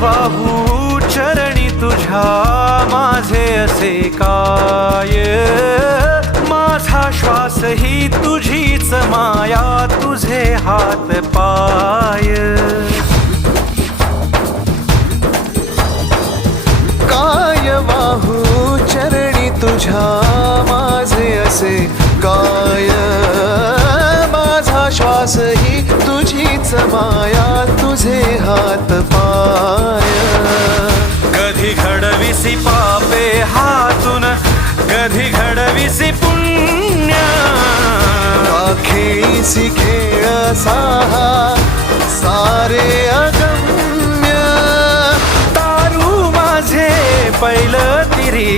वाहू चरणी तुझ्या माझे असे काय, माझा श्वास ही तुझीच माया, तुझे हात पाय. काय वाहू चरणी तुझ्या माझे असे काय, माझा श्वास ही तुझीच माया, तुझे हात पाय. कधी घडविसी पापे हातून, कधी घडविसी पुण्य, खेळीसी खेळ साहा सारे अगम्य. तारू माझे पैल तिरी